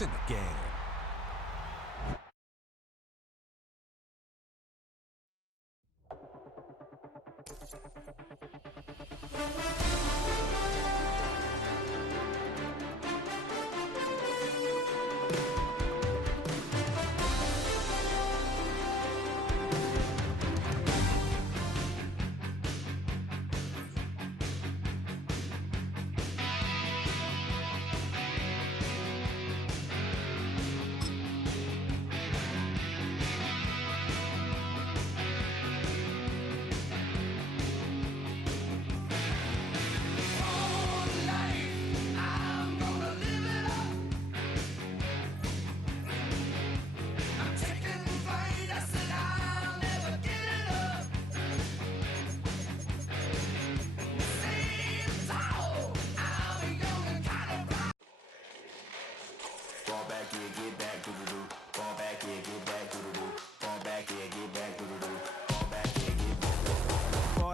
It's in the game.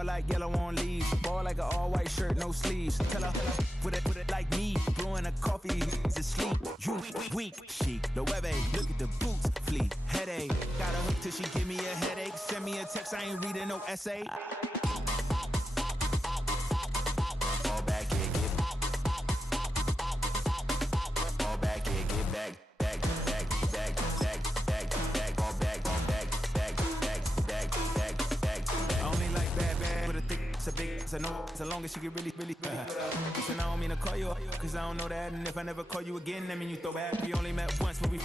Like yellow on leaves, ball like an all-white shirt, no sleeves. Tell her put it like me, blowing a coffee to sleep. You weak, chic, the web look at the boots, fleet, headache. Got a hook till she give me a headache. Send me a text, I ain't reading no essay. Fall back here, get back. I know so long as she get really Listen, I don't mean to call you up, cause I don't know that. And if I never call you again, that mean you throw back. We only met once when we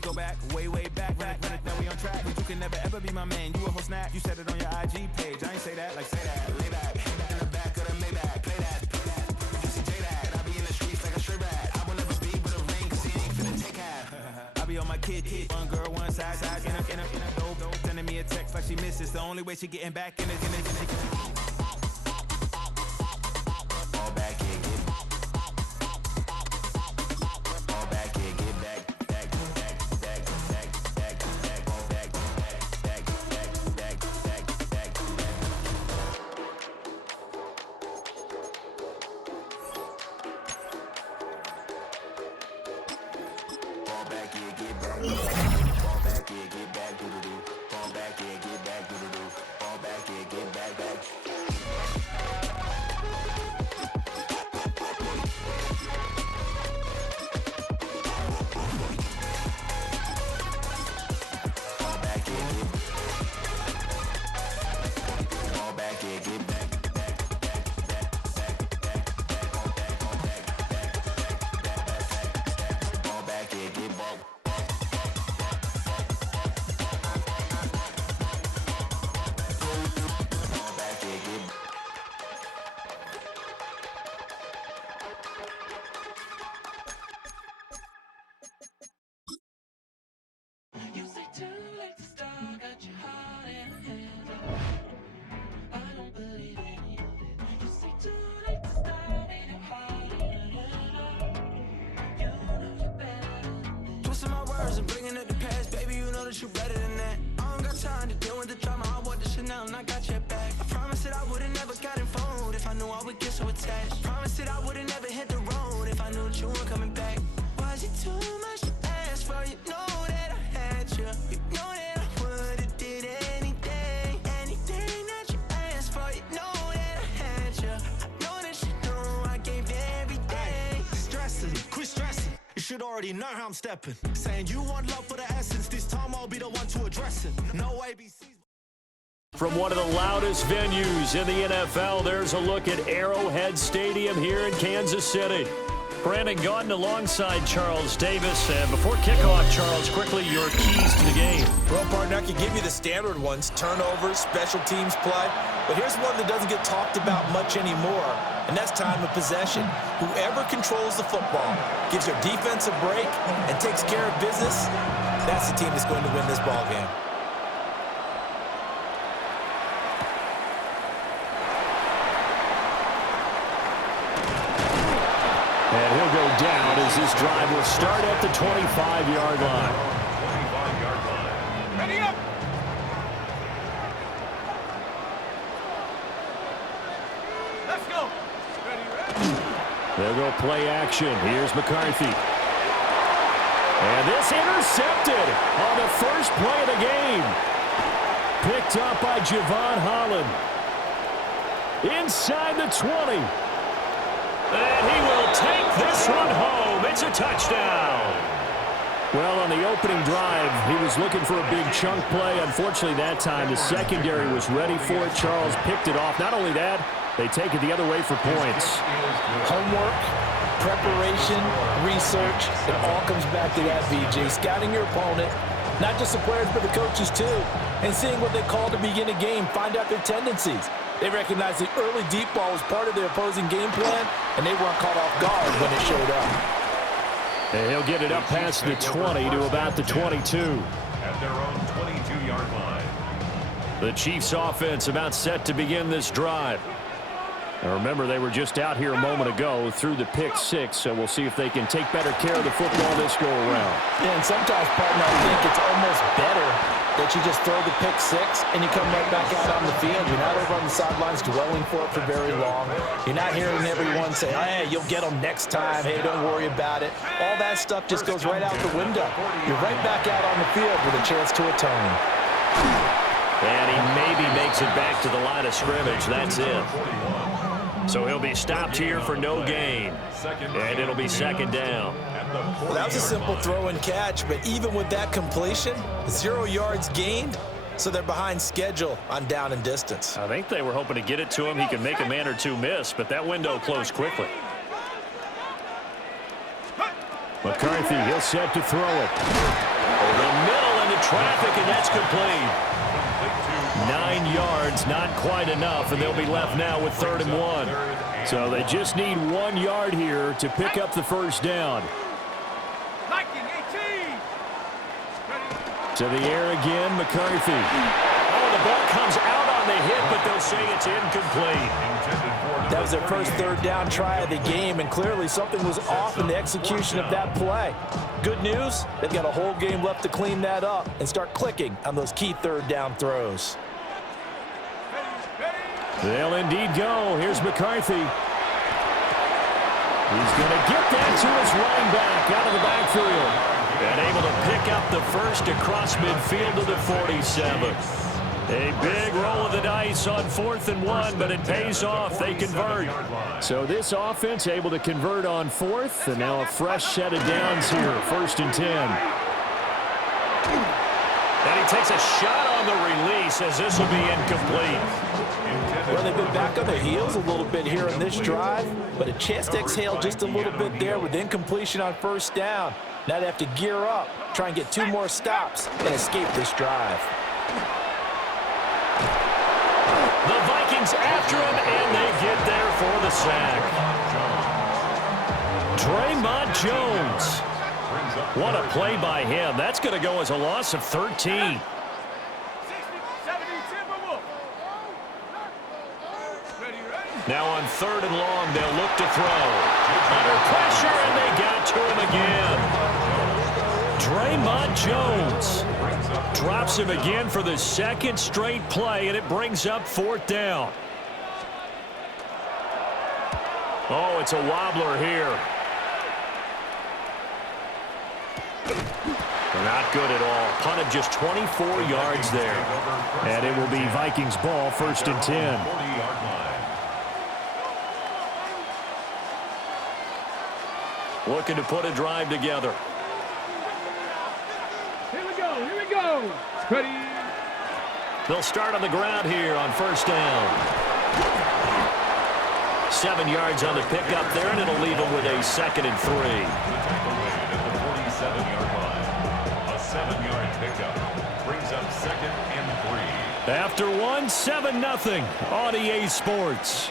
go back, way back. When it now we on track, but you can never ever be my man. You a whole snap, you said it on your IG page. I ain't say that, like say that. Lay back, in the back of the Maybach, play that. You see J that, I be in the streets like a stray rat. I will never be with a ring, cause he ain't finna take half. I be on my kid, one girl, one side, in a dope, sending me a text like she misses. The only way she getting back in it. And bringing up the past, baby, you know that you better than that. I don't got time to deal with the drama. I bought the Chanel and I got your back. I promised that I would've never gotten phoned if I knew I would get so attached. I promised that I would've never hit the road if I knew that you weren't coming back. Was it too much to ask for? You know that I had you. You know that I would've did anything that you asked for. You know that I had you. I know that you know I gave everything. Stressing, quit stressing. You should already know how I'm stepping. Saying you want love for the essence. This time I'll be the one to address it. No ABCs. From one of the loudest venues in the NFL, there's a look at Arrowhead Stadium here in Kansas City. Brandon Gaudin alongside Charles Davis. And before kickoff, Charles, quickly, your keys to the game. Well, partner, I can give you the standard ones, turnovers, special teams play. But here's one that doesn't get talked about much anymore, and that's time of possession. Whoever controls the football, gives their defense a break, and takes care of business, that's the team that's going to win this ball game. And he'll go down as this drive will start at the 25-yard line. 25-yard line. Ready up! Let's go! Ready. They'll go play action. Here's McCarthy. And this intercepted on the first play of the game. Picked up by Javon Holland. Inside the 20. And he will take this one home. It's a touchdown. Well, on the opening drive, he was looking for a big chunk play. Unfortunately, that time, the secondary was ready for it. Charles picked it off. Not only that, they take it the other way for points. Homework, preparation, research, it all comes back to that, VJ. Scouting your opponent, not just the players, but the coaches too, and seeing what they call to begin a game, find out their tendencies. They recognized the early deep ball was part of their opposing game plan, and they weren't caught off guard when it showed up. And he'll get it up past the 20 to about the 22. At their own 22-yard line. The Chiefs offense about set to begin this drive. Now remember, they were just out here a moment ago through the pick six, so we'll see if they can take better care of the football this go around. Yeah, and sometimes, partner, I think it's almost better that you just throw the pick six and you come right back out on the field. You're not over on the sidelines dwelling for it for very long. You're not hearing everyone say, hey, you'll get them next time. Hey, don't worry about it. All that stuff just goes right out the window. You're right back out on the field with a chance to atone. And he maybe makes it back to the line of scrimmage. That's it. So he'll be stopped here for no gain. And it'll be second down. Well, that was a simple throw and catch, but even with that completion, 0 yards gained, so they're behind schedule on down and distance. I think they were hoping to get it to him. He could make a man or two miss, but that window closed quickly. McCarthy, he'll set to throw it. Over the middle into traffic, and that's complete. 9 yards, not quite enough, and they'll be left now with 3rd and 1. So they just need 1 yard here to pick up the first down. To the air again, McCarthy. Oh, the ball comes out on the hit, but they'll say it's incomplete. That was their first 3rd down try of the game, and clearly something was off in the execution of that play. Good news, they've got a whole game left to clean that up and start clicking on those key 3rd down throws. They'll indeed go. Here's McCarthy. He's going to get that to his running back out of the backfield. And able to pick up the first across midfield to the 47. A big roll of the dice on 4th and 1, but it pays off. They convert. So this offense able to convert on 4th, and now a fresh set of downs here, 1st and 10. And he takes a shot on the release as this will be incomplete. Well, they've been back on their heels a little bit here in this drive, but a chance to exhale just a little bit there with incompletion on 1st down. Now they have to gear up, try and get 2 more stops, and escape this drive. The Vikings after him, and they get there for the sack. Draymond Jones. What a play by him. That's going to go as a loss of 13. Now on 3rd and long, they'll look to throw. Under pressure, and they got to him again. Draymond Jones drops him again for the 2nd straight play, and it brings up 4th down. Oh, it's a wobbler here. They're not good at all. Punted just 24 yards there. And it will be Vikings ball, 1st and 10. Looking to put a drive together. Here we go. Ready. They'll start on the ground here on 1st down. 7 yards on the pickup there, and it'll leave them with a 2nd and 3. A 7-yard pickup brings up 2nd and 3. After 1, 7-0 on EA Sports.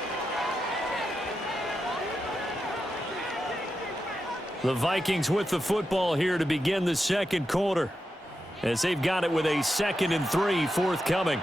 The Vikings with the football here to begin the 2nd quarter, as they've got it with a 2nd and 3 forthcoming.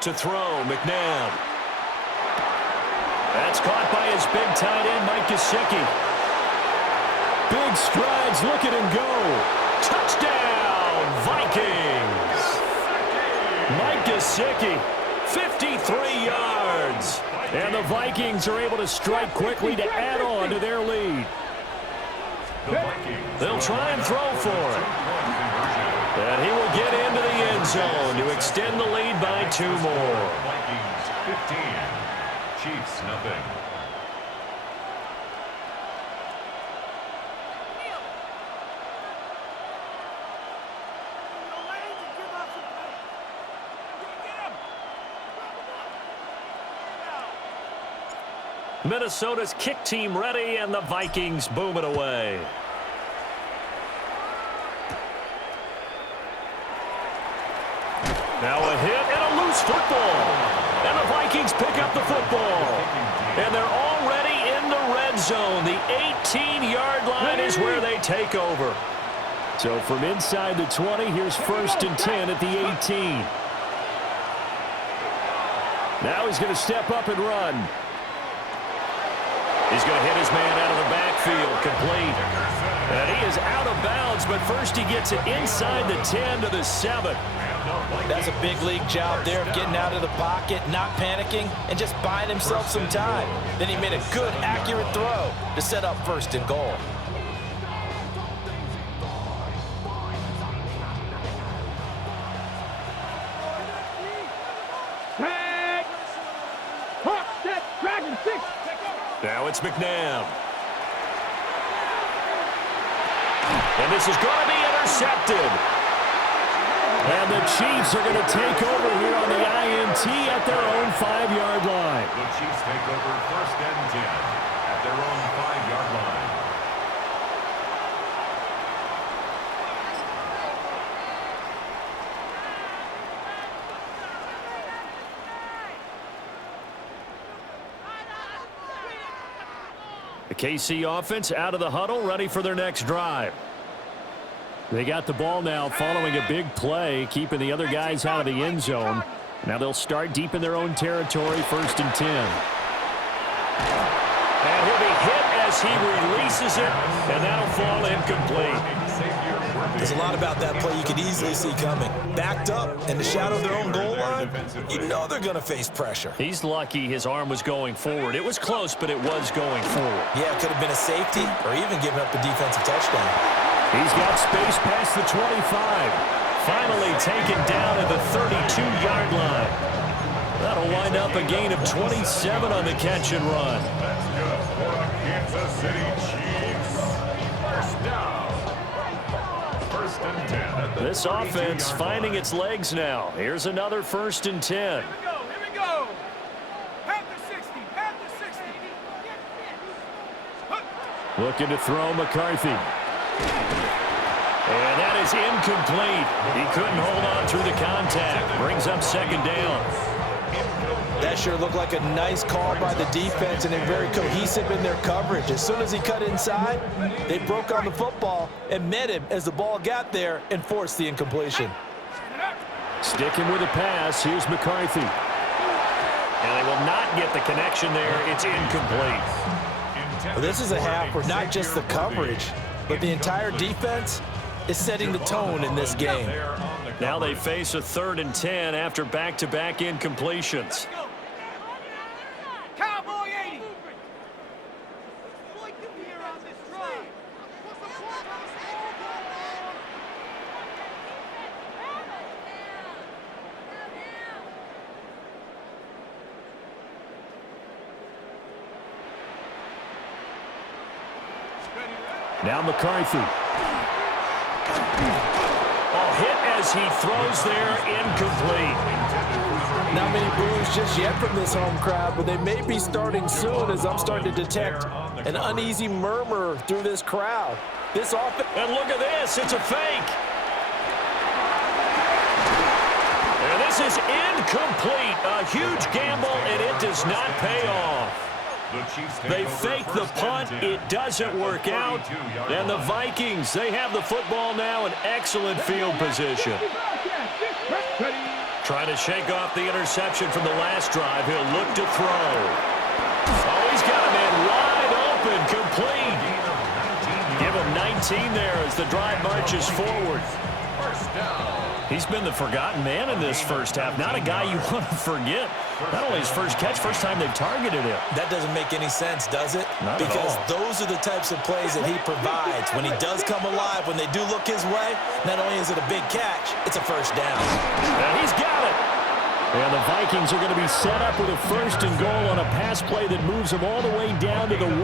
To throw, McNabb. That's caught by his big tight end, Mike Gesicki. Big strides, look at him go. Touchdown, Vikings. Mike Gesicki, 53 yards. And the Vikings are able to strike quickly to add on to their lead. They'll try and throw for it. And he will get into the end zone to extend the lead by 2 more. Vikings 15, Chiefs nothing. Minnesota's kick team ready, and the Vikings boom it away. Now a hit and a loose football. And the Vikings pick up the football. And they're already in the red zone. The 18-yard line is where they take over. So from inside the 20, here's 1st and 10 at the 18. Now he's going to step up and run. He's going to hit his man out of the backfield, complete. And he is out of bounds, but first he gets it inside the 10 to the 7. That's a big league job there of getting out of the pocket, not panicking, and just buying himself some time. Then he made a good, accurate throw to set up 1st and goal. Now it's McNabb. And this is going to be intercepted. And the Chiefs are going to take over here on the INT at their own 5-yard line. The Chiefs take over 1st and 10 at their own 5-yard line. The KC offense out of the huddle, ready for their next drive. They got the ball now following a big play, keeping the other guys out of the end zone. Now they'll start deep in their own territory, 1st and 10. And he'll be hit as he releases it, and that'll fall incomplete. There's a lot about that play you could easily see coming. Backed up in the shadow of their own goal line, you know they're going to face pressure. He's lucky his arm was going forward. It was close, but it was going forward. Yeah, it could have been a safety or even giving up a defensive touchdown. He's got space past the 25. Finally taken down at the 32-yard line. That'll wind up a gain of 27 on the catch and run. That's good for the Kansas City Chiefs. 1st down. 1st and 10 at the This offense finding its legs now. Here's another 1st and 10. Here we go. Path to 60. Path to 60. Looking to throw McCarthy. And that is incomplete. He couldn't hold on through the contact. Brings up 2nd down. That sure looked like a nice call by the defense, and they're very cohesive in their coverage. As soon as he cut inside, they broke on the football and met him as the ball got there and forced the incompletion. Sticking with the pass, here's McCarthy. And they will not get the connection there. It's incomplete. Well, this is a half where not just the coverage, but the entire defense is setting the tone in this game. Now they face a 3rd and 10 after back-to-back incompletions. Cowboy 80. Now McCarthy. Hit as he throws there, incomplete. Not many boos just yet from this home crowd, but they may be starting soon as I'm starting to detect an uneasy murmur through this crowd. This offense. And look at this, it's a fake. And this is incomplete. A huge gamble, and it does not pay off. They fake the punt. It doesn't work out. And the Vikings, they have the football now in excellent field position. Trying to shake off the interception from the last drive. He'll look to throw. Oh, he's got a man wide open, complete. Give him 19 there as the drive marches forward. He's been the forgotten man in this first half. Not a guy you want to forget. Not only his first catch, first time they've targeted him. That doesn't make any sense, does it? Not because at all. those are the types of plays that he provides. When he does come alive, when they do look his way, not only is it a big catch, it's a first down. And he's got it. And the Vikings are going to be set up with a first and goal on a pass play that moves them all the way down to the 1.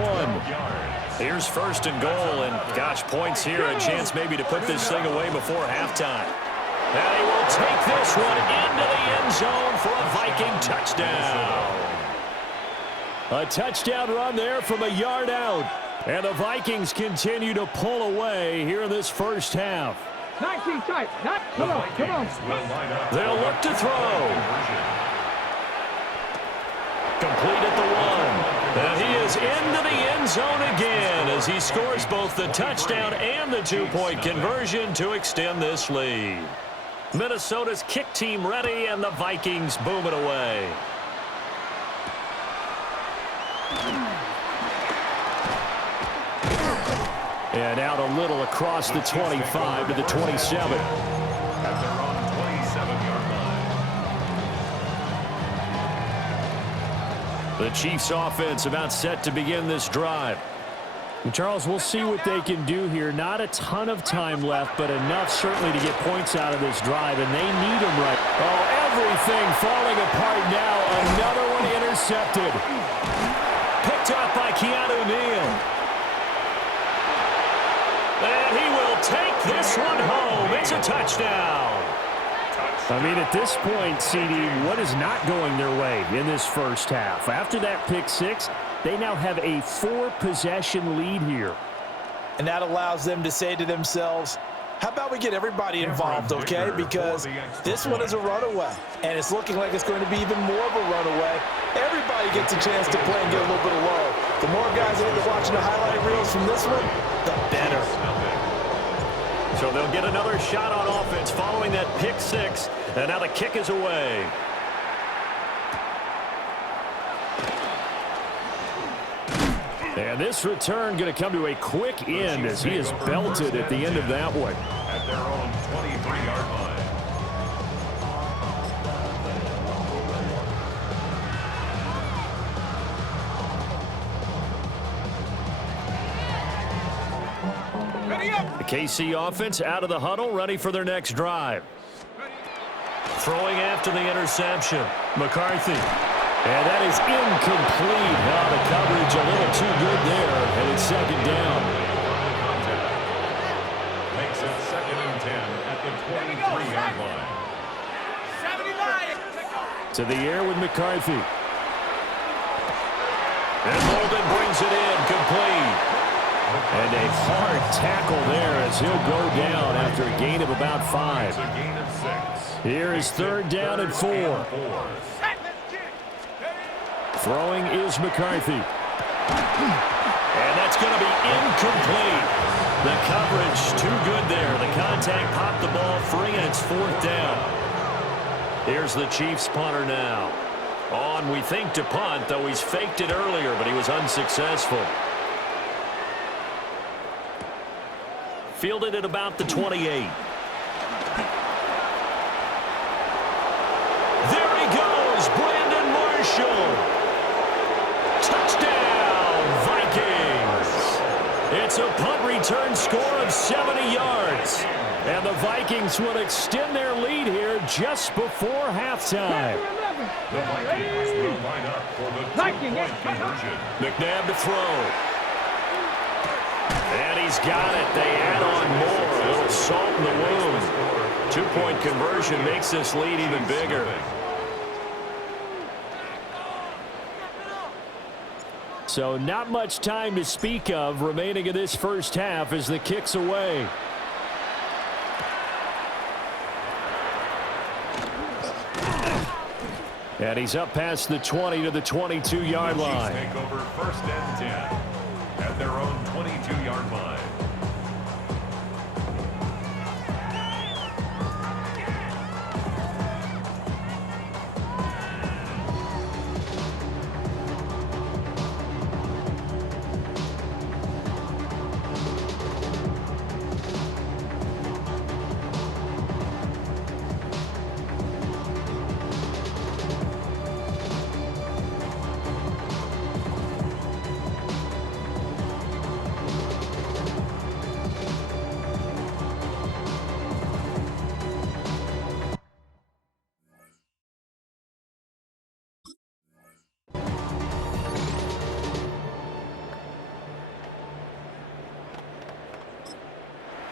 Here's first and goal, and gosh, points here, a chance maybe to put this thing away before halftime. And he will take this one into the end zone for a Viking touchdown. A touchdown run there from a yard out. And the Vikings continue to pull away here in this first half. 19 tight. Come on. They'll look to throw. Complete at the 1. And he is into the end zone again as he scores both the touchdown and the 2-point conversion to extend this lead. Minnesota's kick team ready, and the Vikings boom it away. And out a little across the 25 to the 27. At their own 27-yard line. The Chiefs offense about set to begin this drive. And Charles, we'll see what they can do here. Not a ton of time left, but enough certainly to get points out of this drive, and they need them right. Oh, everything falling apart now. Another one intercepted. Picked up by Keanu Neal. And he will take this one home. It's a touchdown. I mean, at this point, CD, what is not going their way in this first half? After that pick six, they now have a 4-possession lead here. And that allows them to say to themselves, how about we get everybody involved, okay? Because this one is a runaway, and it's looking like it's going to be even more of a runaway. Everybody gets a chance to play and get a little bit of love. The more guys that end up watching the highlight reels from this one, the better. So they'll get another shot on offense following that pick six, and now the kick is away. And this return going to come to a quick end as he is belted at the end of that one. At their own 23-yard line. The KC offense out of the huddle, ready for their next drive. Throwing after the interception, McCarthy. And that is incomplete. Now the coverage a little too good there, and it's second down. Makes it 2nd and 10 at the 23-yard line. 79. To the air with McCarthy. And Bolden brings it in, complete. And a hard tackle there as he'll go down after a gain of about 5. It's a gain of 6. Here is 3rd down and 4. Throwing is McCarthy. And that's going to be incomplete. The coverage too good there. The contact popped the ball free, and it's 4th down. Here's the Chiefs punter now. On, we think, to punt, though he's faked it earlier, but he was unsuccessful. Fielded at about the 28. There he goes, Brandon Marshall. Touchdown, Vikings. It's a punt return score of 70 yards. And the Vikings will extend their lead here just before halftime. The Vikings will line up for the 2-point conversion. McNabb to throw. And he's got it. They add on more. A little salt in the wound. 2-point conversion makes this lead even bigger. So not much time to speak of remaining in this first half as the kick's away. And he's up past the 20 to the 22-yard line. Chiefs take over 1st and 10 at their own 22-yard line.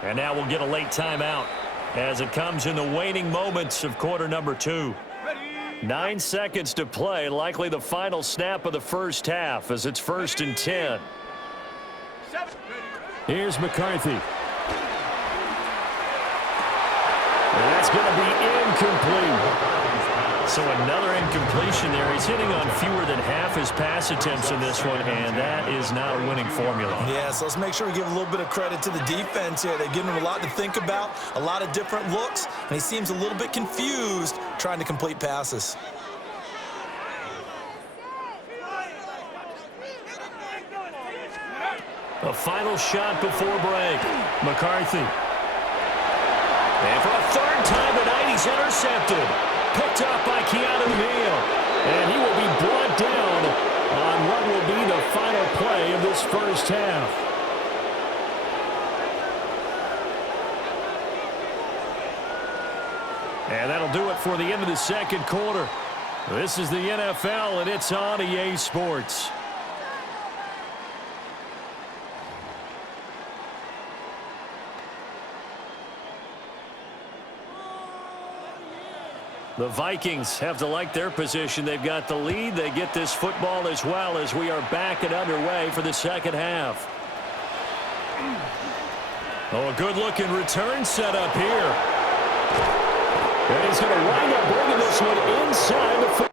And now we'll get a late timeout as it comes in the waning moments of quarter number 2. 9 seconds to play, likely the final snap of the first half as it's 1st and 10. Here's McCarthy. And that's going to be incomplete. So another incompletion there. He's hitting on fewer than half his pass attempts in this one, and that is not a winning formula. Yeah, so let's make sure we give a little bit of credit to the defense here. They've given him a lot to think about, a lot of different looks, and he seems a little bit confused trying to complete passes. A final shot before break. McCarthy. And for a 3rd time tonight, he's intercepted. Picked up by Keanu Neal. And he will be brought down on what will be the final play of this first half. And that'll do it for the end of the second quarter. This is the NFL, and it's on EA Sports. The Vikings have to like their position. They've got the lead. They get this football as well as we are back and underway for the second half. Oh, a good-looking return set up here. And he's going to wind up bringing this one inside the foot.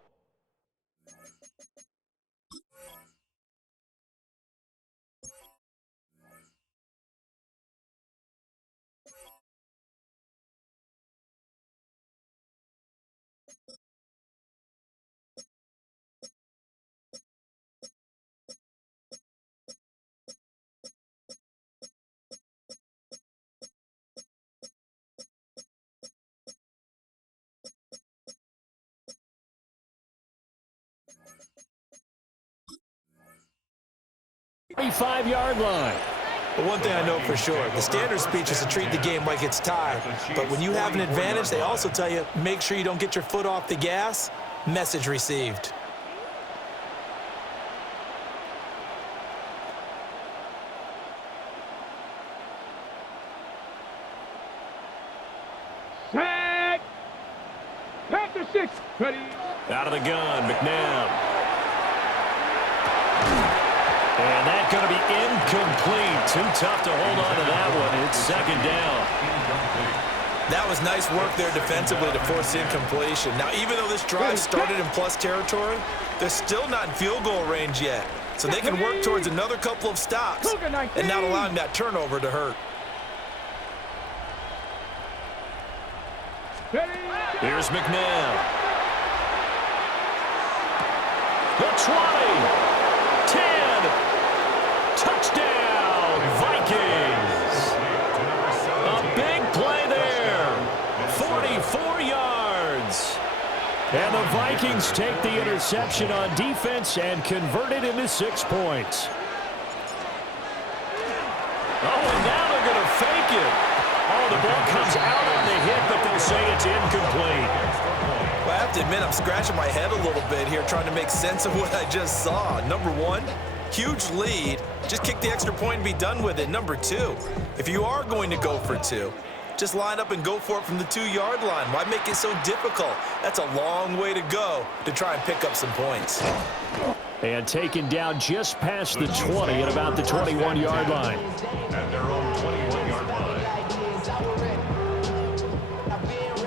Five-yard line. But one thing I know for sure, the standard speech is to treat the game like it's tied. But when you have an advantage, they also tell you, make sure you don't get your foot off the gas. Message received. Sack! Panther 6, ready. Out of the gun, McNabb. And that's going to be incomplete. Too tough to hold on to that one. It's 2nd down. That was nice work there defensively to force incompletion. Now, even though this drive started in plus territory, they're still not in field goal range yet. So they can work towards another couple of stops and not allowing that turnover to hurt. Here's McNabb. The 20. 10. Touchdown, Vikings. A big play there. 44 yards. And the Vikings take the interception on defense and convert it into 6 points. Oh, and now they're going to fake it. Oh, the ball comes out on the hit, but they'll say it's incomplete. Well, I have to admit, I'm scratching my head a little bit here trying to make sense of what I just saw. Number one, huge lead. Just kick the extra point and be done with it. Number two, if you are going to go for 2, just line up and go for it from the 2-yard line. Why make it so difficult? That's a long way to go to try and pick up some points. And taken down just past the 20 at about the 21-yard line. At their own 21-yard line.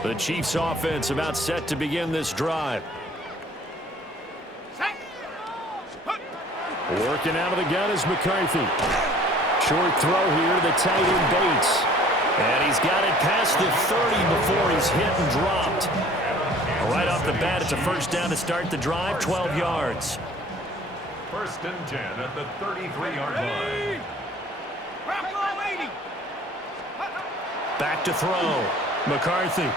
The Chiefs offense about set to begin this drive. Working out of the gun is McCarthy. Short throw here to the tight end Bates. And he's got it past the 30 before he's hit and dropped. Right off the bat, it's a first down to start the drive, 12 yards. First and 10 at the 33-yard line. Back to throw. McCarthy.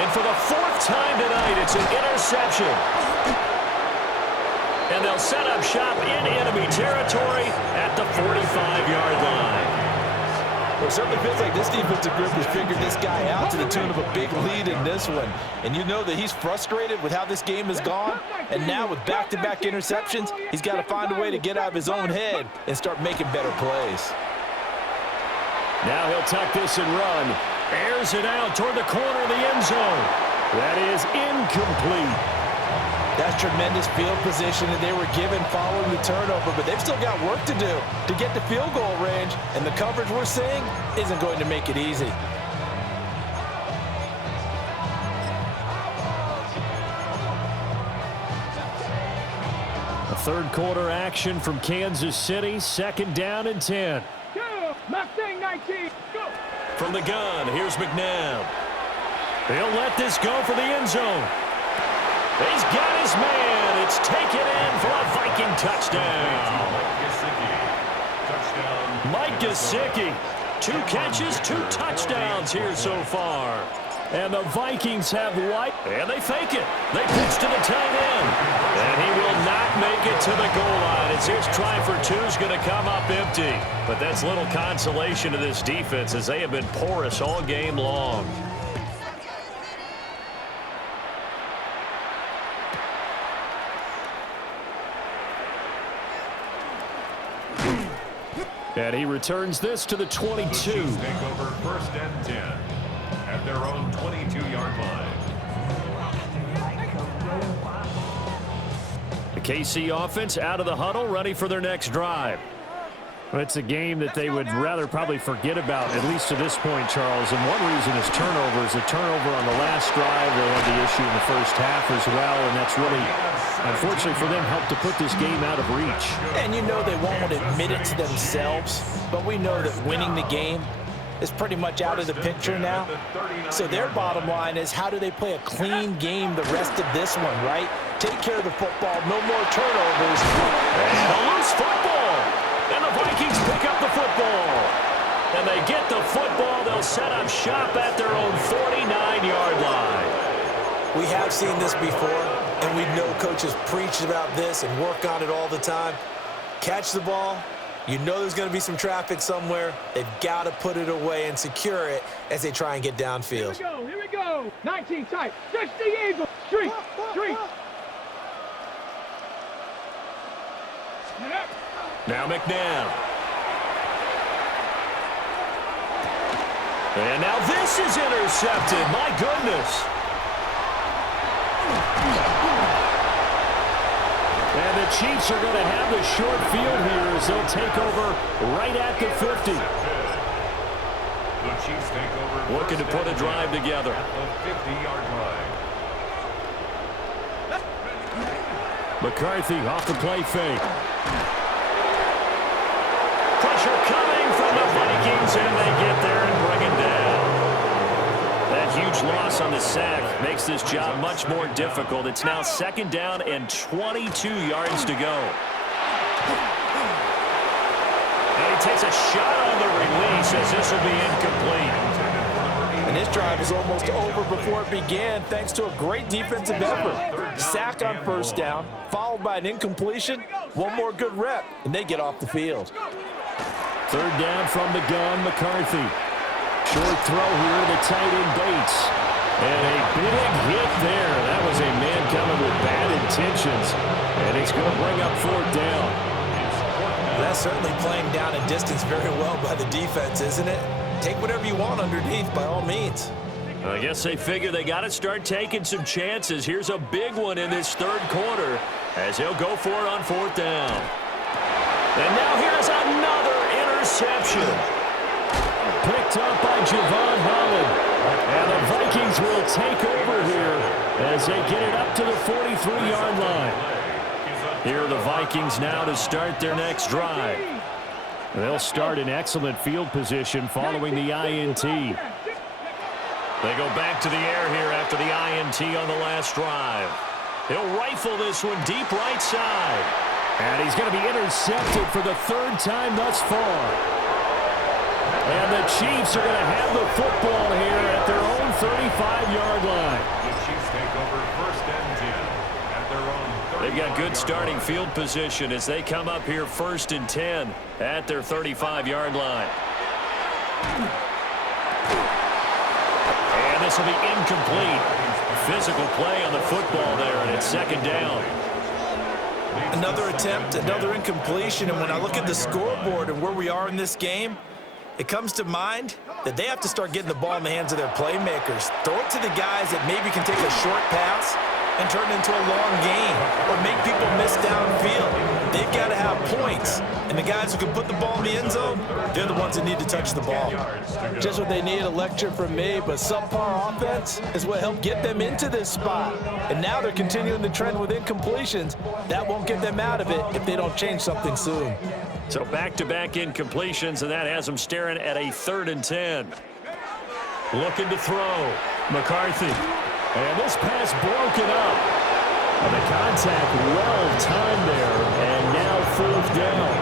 And for the fourth time tonight, it's an interception. And they'll set up shop in enemy territory at the 45-yard line. Well, it certainly feels like this defensive group has figured this guy out to the tune of a big lead in this one. And you know that he's frustrated with how this game has gone. And now with back-to-back interceptions, he's got to find a way to get out of his own head and start making better plays. Now he'll tuck this and run. Airs it out toward the corner of the end zone. That is incomplete. That's tremendous field position that they were given following the turnover, but they've still got work to do to get to field goal range, and the coverage we're seeing isn't going to make it easy. A third quarter action from Kansas City, second down and 10. Mustang 19, go! From the gun, here's McNabb. He'll let this go for the end zone. He's got his man. It's taken in for a Viking touchdown. Mike Gesicki. 2 catches, 2 touchdowns here so far. And the Vikings have white. And they fake it. They pitch to the tight end. And he will not make it to the goal line. As his try for 2 is going to come up empty. But that's little consolation to this defense as they have been porous all game long. And he returns this to the 22. The Chiefs take over first and 10 at their own 22-yard line. The KC offense out of the huddle, ready for their next drive. Well, it's a game that they would rather probably forget about, at least to this point, Charles. And one reason is turnovers. A turnover on the last drive, they had the issue in the first half as well, and that's really, unfortunately for them, helped to put this game out of reach. And you know they won't admit it to themselves, but we know that winning the game is pretty much out of the picture now. So their bottom line is, how do they play a clean game the rest of this one, right? Take care of the football, no more turnovers. And a loose football. And the Vikings pick up the football. And they get the football. They'll set up shop at their own 49-yard line. We have seen this before, and we know coaches preach about this and work on it all the time. Catch the ball. You know there's going to be some traffic somewhere. They've got to put it away and secure it as they try and get downfield. Here we go. 19 tight. Stretch the eagle. Street. Now McNabb. And now this is intercepted. My goodness. And the Chiefs are going to have the short field here as they'll take over right at the 50. The Chiefs take over. Looking to put a drive together. At the 50-yard line. McCarthy off the play fake. Pressure coming from the Vikings, and they get there and bring it down. That huge loss on the sack makes this job much more difficult. It's now second down and 22 yards to go. And he takes a shot on the release as this will be incomplete. And this drive is almost over before it began thanks to a great defensive effort. Sack on first down, followed by an incompletion. One more good rep, and they get off the field. Third down from the gun, McCarthy. Short throw here to the tight end Bates. And a big hit there. That was a man coming with bad intentions. And he's going to bring up fourth down. That's certainly playing down and distance very well by the defense, isn't it? Take whatever you want underneath by all means. I guess they figure they got to start taking some chances. Here's a big one in this third quarter as he'll go for it on fourth down. And now here's another interception. Picked up by Javon Holland. And the Vikings will take over here as they get it up to the 43-yard line. Here are the Vikings now to start their next drive. They'll start in excellent field position following the INT. They go back to the air here after the INT on the last drive. He'll rifle this one deep right side. And he's going to be intercepted for the third time thus far. And the Chiefs are going to have the football here at their own 35-yard line. The Chiefs take over first and 10 at their own 35. They've got good starting field position as they come up here first and 10 at their 35-yard line. And this will be incomplete. Physical play on the football there, and it's second down. Another attempt, another incompletion, and when I look at the scoreboard and where we are in this game, it comes to mind that they have to start getting the ball in the hands of their playmakers. Throw it to the guys that maybe can take a short pass and turn it into a long gain or make people miss downfield. They've got to have points, and the guys who can put the ball in the end zone, they're the ones that need to touch the ball. Just what they need, a lecture from me, but subpar offense is what helped get them into this spot. And now they're continuing the trend with incompletions. That won't get them out of it if they don't change something soon. So back-to-back incompletions, and that has them staring at a 3rd and 10. Looking to throw. McCarthy. And this pass broken up. The contact well-timed there, and now 4th down.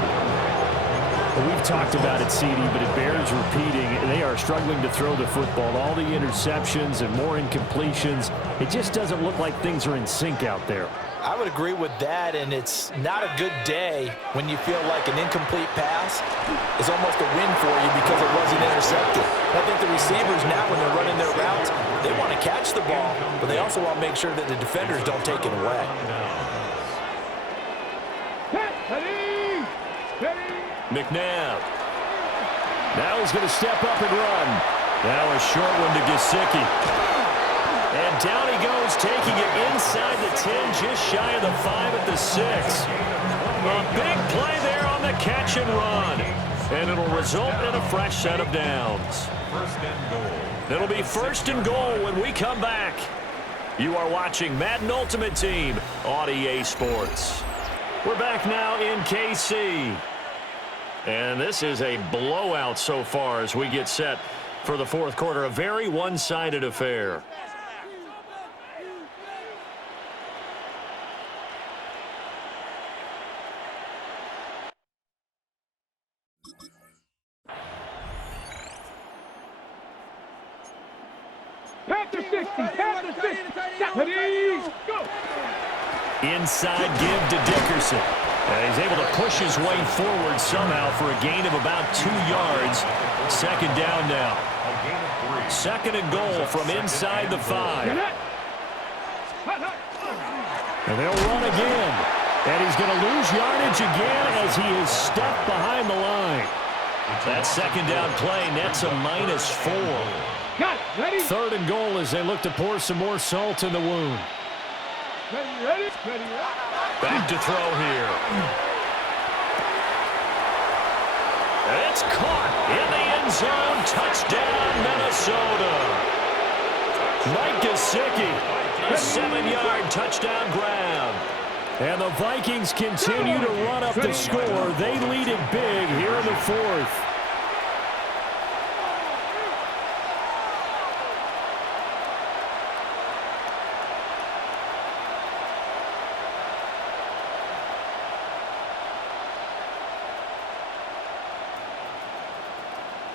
We've talked about it, CD, but it bears repeating. They are struggling to throw the football. All the interceptions and more incompletions. It just doesn't look like things are in sync out there. I would agree with that, and it's not a good day when you feel like an incomplete pass is almost a win for you because it wasn't intercepted. I think the receivers now, when they're running their routes, they want to catch the ball, but they also want to make sure that the defenders don't take it away. McNabb. Now he's going to step up and run. Now a short one to Gesicki. And down he goes, taking it inside the 10, just shy of the 5 at the 6. A big play there on the catch and run. And it'll result in a fresh set of downs. First and goal. It'll be 1st and goal when we come back. You are watching Madden Ultimate Team on EA Sports. We're back now in KC. And this is a blowout so far as we get set for the 4th quarter. A very one-sided affair. Panther 60, Panther 60, ready, go! Inside give to Dickerson. And he's able to push his way forward somehow for a gain of about 2 yards. 2nd down now. 2nd and goal from inside the 5. And they'll run again. And he's going to lose yardage again as he is stepped behind the line. That 2nd down play nets a -4. 3rd and goal as they look to pour some more salt in the wound. Back to throw here. And it's caught in the end zone. Touchdown, Minnesota. Mike Gesicki, a 7-yard touchdown grab. And the Vikings continue to run up the score. They lead it big here in the 4th.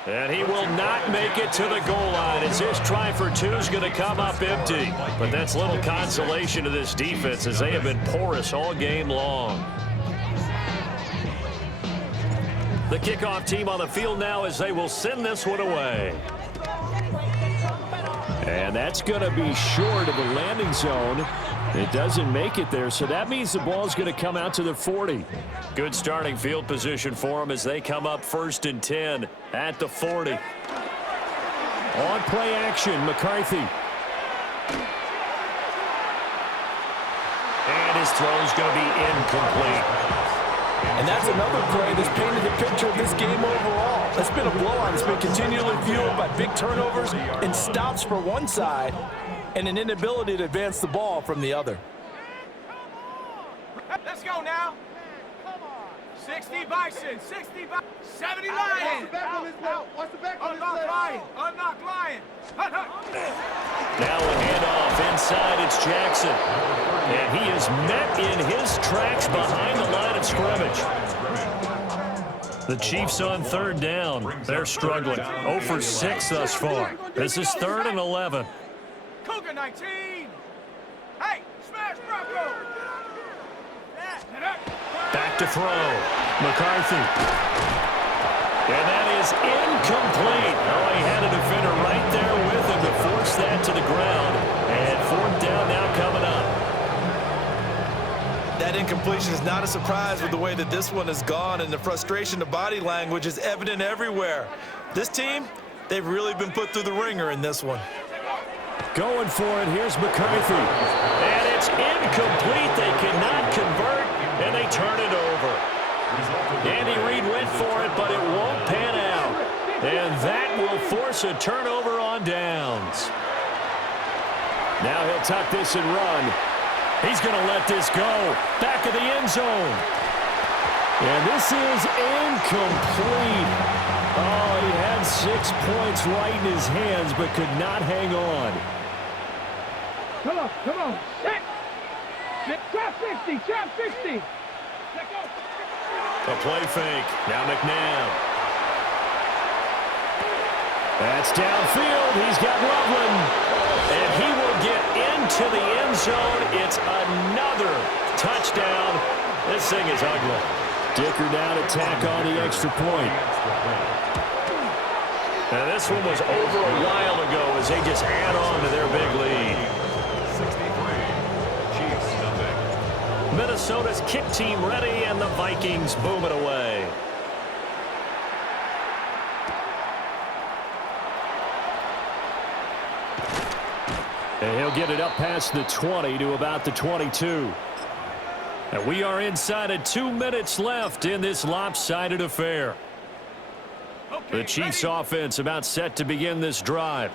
And he will not make it to the goal line as this try for 2 is going to come up empty. But that's little consolation to this defense as they have been porous all game long. The kickoff team on the field now as they will send this one away. And that's going to be short of the landing zone. It doesn't make it there, so that means the ball is going to come out to the 40. Good starting field position for them as they come up 1st and 10 at the 40. On play action, McCarthy. And his throw is going to be incomplete. And that's another play that's painted the picture of this game overall. It's been a blowout. It's been continually fueled by big turnovers and stops for one side and an inability to advance the ball from the other. Let's go now. 60 Bison, 60 Bison, 70 Lion. Watch the back on this Unlock Lion, unlock Lion. Now a handoff inside, it's Jackson. And he is met in his tracks behind the line of scrimmage. The Chiefs on third down. They're struggling. 0 for 6 thus far. This is 3rd and 11. Cougar 19. Hey, smash Bronco. Back to throw. McCarthy. And that is incomplete. Oh, he had a defender right there with him to force that to the ground. And 4th down now coming up. That incompletion is not a surprise with the way that this one has gone, and the frustration of body language is evident everywhere. This team, they've really been put through the ringer in this one. Going for it, here's McCarthy. And it's incomplete. They cannot convert, and they turn it over. Andy Reid went for it, but it won't pan out. And that will force a turnover on downs. Now he'll tuck this and run. He's going to let this go. Back of the end zone. And this is incomplete. Oh, he had 6 points right in his hands, but could not hang on. Come on. Set. Trap 60, trap 60. Let go. A play fake. Now McNabb. That's downfield. He's got Loveland. And he will get into the end zone. It's another touchdown. This thing is ugly. Dicker down to tack on the extra point. Now this one was over a while ago as they just add on to their big lead. 63. Chiefs, nothing. Minnesota's kick team ready, and the Vikings boom it away. And he'll get it up past the 20 to about the 22. And we are inside of 2 minutes left in this lopsided affair. The Chiefs offense about set to begin this drive.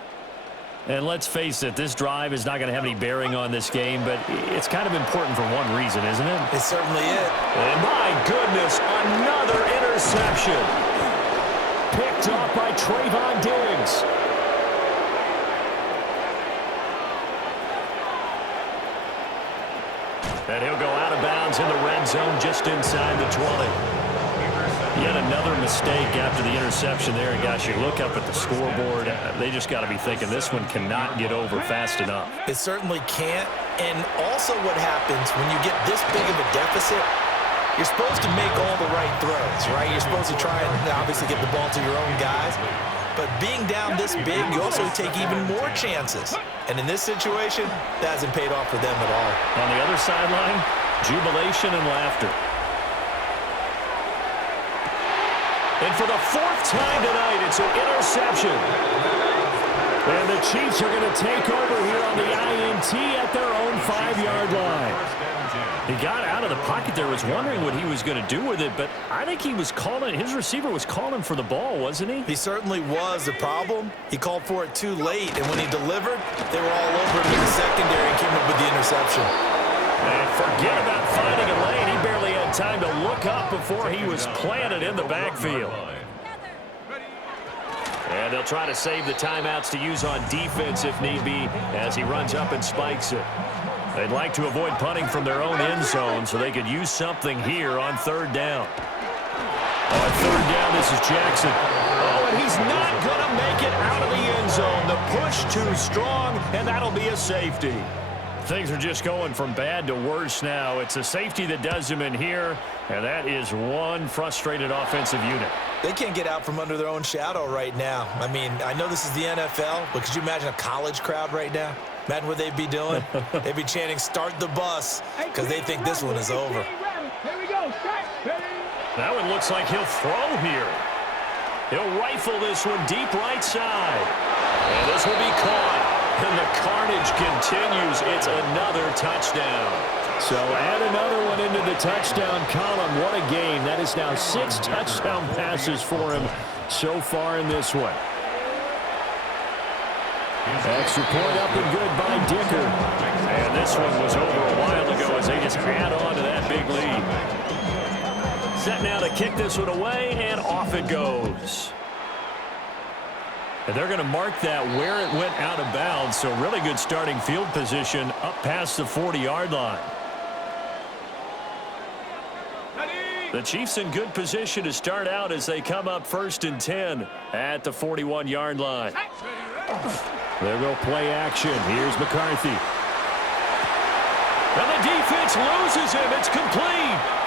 And let's face it, this drive is not going to have any bearing on this game, but it's kind of important for one reason, isn't it? It certainly is. And my goodness, another interception. Picked off by Trayvon Diggs. And he'll go out of bounds in the red zone just inside the 20. Yet another mistake after the interception there. And gosh, you look up at the scoreboard, they just got to be thinking this one cannot get over fast enough. It certainly can't. And also what happens when you get this big of a deficit, you're supposed to make all the right throws, right? You're supposed to try and obviously get the ball to your own guys. But being down this big, you also take even more chances. And in this situation, that hasn't paid off for them at all. On the other sideline, jubilation and laughter. And for the 4th time tonight, it's an interception. And the Chiefs are going to take over here on the INT at their own 5-yard line. He got out of the pocket there, was wondering what he was going to do with it, but I think he was calling, his receiver was calling for the ball, wasn't he? He certainly was. The problem, he called for it too late, and when he delivered, they were all over him in the secondary and came up with the interception. And forget about finding a lane. He barely had time to look up before he was planted in the backfield. And they'll try to save the timeouts to use on defense if need be as he runs up and spikes it. They'd like to avoid punting from their own end zone so they could use something here on 3rd down. On 3rd down, this is Jackson. Oh, and he's not going to make it out of the end zone. The push too strong, and that'll be a safety. Things are just going from bad to worse now. It's a safety that does him in here, and that is one frustrated offensive unit. They can't get out from under their own shadow right now. I mean, I know this is the NFL, but could you imagine a college crowd right now? Imagine what they'd be doing. They'd be chanting, "Start the bus," because they think this one is over. Here we go. That one looks like he'll throw here. He'll rifle this one deep right side. And this will be caught. And the carnage continues. It's another touchdown. So add another one into the touchdown column. What a game. That is now 6 touchdown passes for him so far in this one. Extra point up and good by Dicker. And this one was over a while ago as they just add on to that big lead. Set now to kick this one away, and off it goes. And they're going to mark that where it went out of bounds, so really good starting field position up past the 40-yard line. The Chiefs in good position to start out as they come up 1st and 10 at the 41-yard line. There go play action. Here's McCarthy. And the defense loses him. It's complete.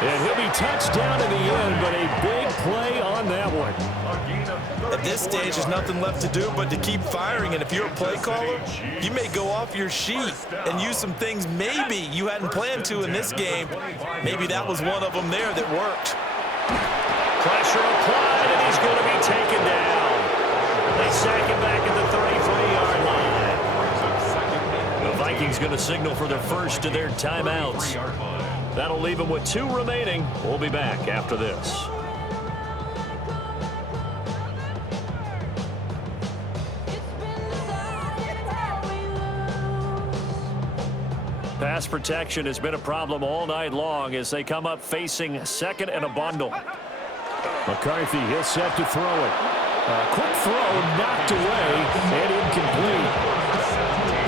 And he'll be touched down in the end, but a big play on that one. At this stage, there's nothing left to do but to keep firing. And if you're a play caller, you may go off your sheet and use some things maybe you hadn't planned to in this game. Maybe that was one of them there that worked. Pressure applied, and he's going to be taken down. They sack him back at the 33-yard line. The Vikings going to signal for their first of their timeouts. That'll leave them with 2 remaining. We'll be back after this. Pass protection has been a problem all night long as they come up facing 2nd and a bundle. McCarthy, he'll set to throw it. Quick throw, knocked away, and incomplete.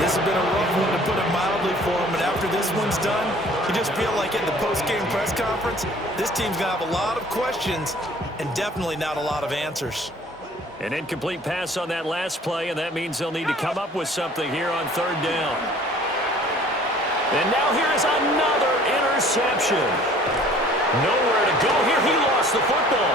This has been a rough one, to put it mildly, for him. And after this one's done, you just feel like in the post-game press conference, this team's going to have a lot of questions and definitely not a lot of answers. An incomplete pass on that last play, and that means they'll need to come up with something here on 3rd down. And now here is another interception. Nowhere to go here. He lost the football.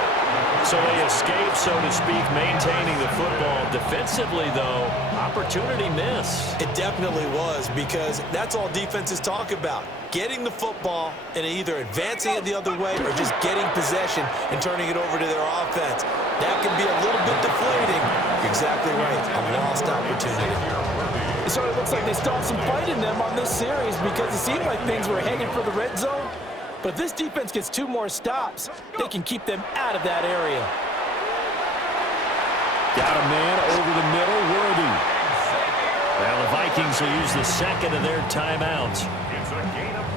So they escape, so to speak, maintaining the football. Defensively, though, opportunity miss. It definitely was, because that's all defenses talk about. Getting the football and either advancing it the other way or just getting possession and turning it over to their offense. That can be a little bit deflating. You're exactly right. A lost opportunity. It sort of looks like they still have some fight in them on this series, because it seemed like things were headed for the red zone. But if this defense gets 2 more stops, they can keep them out of that area. Got a man over the middle, Worthy. Well, the Vikings will use the 2nd of their timeouts.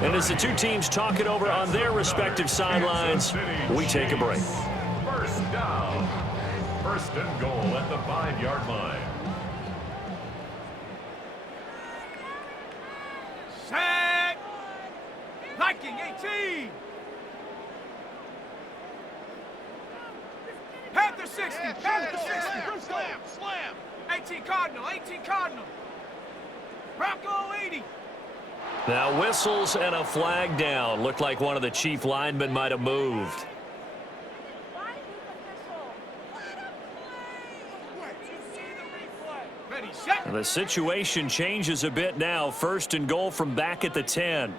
And as the 2 teams talk it over on their respective sidelines, we take a break. 1st down. 1st and goal at the 5-yard line. Set. Viking 18. Panther 60. Panther 60. Slam. 18 Cardinal. 18 Cardinal. Bronco 80. Now whistles and a flag down. Looked like one of the Chief linemen might have moved. And the situation changes a bit now. 1st and goal from back at the 10.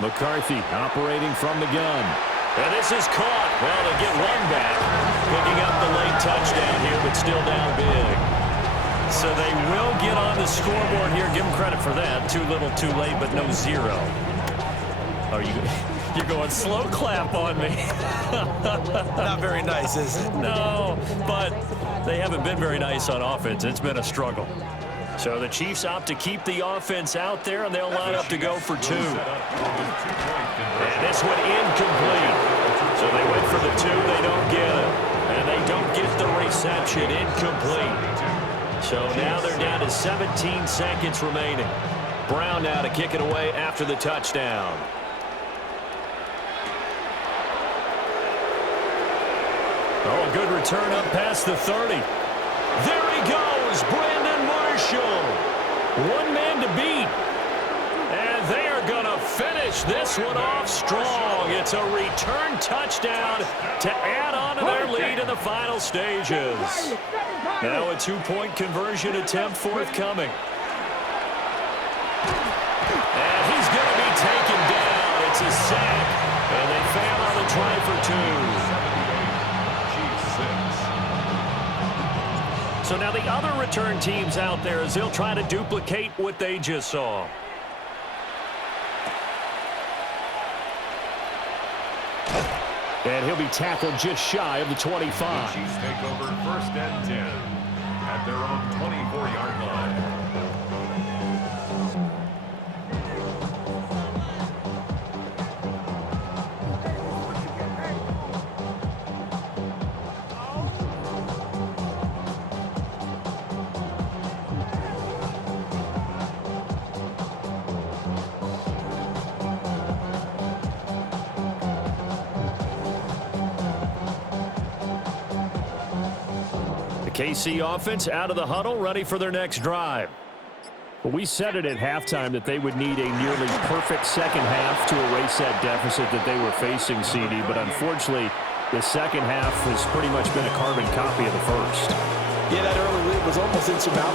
McCarthy operating from the gun. And this is caught. Well, they get one back. Picking up the late touchdown here, but still down big. So they will get on the scoreboard here. Give them credit for that. Too little, too late, but no 0. Are you're going slow clap on me. Not very nice, is it? No, but they haven't been very nice on offense. It's been a struggle. So the Chiefs opt to keep the offense out there, and they'll line up to go for 2. And this one incomplete. So they went for the 2. They don't get it. And they don't get the reception. Incomplete. So now they're down to 17 seconds remaining. Brown now to kick it away after the touchdown. Oh, a good return up past the 30. There he goes, Brandon Marshall. 1 man to beat. And they are going to finish this one off strong. It's a return touchdown to add on to their lead in the final stages. Now a 2-point conversion attempt forthcoming. And he's going to be taken down. It's a sack. And they fail on the try for 2. So now the other return teams out there as they'll try to duplicate what they just saw. And he'll be tackled just shy of the 25. The Chiefs take over 1st and 10 at their own 24-yard line. KC offense out of the huddle, ready for their next drive. Well, we said it at halftime that they would need a nearly perfect second half to erase that deficit that they were facing, CD. But unfortunately, the second half has pretty much been a carbon copy of the first. Yeah, that early lead was almost insurmountable.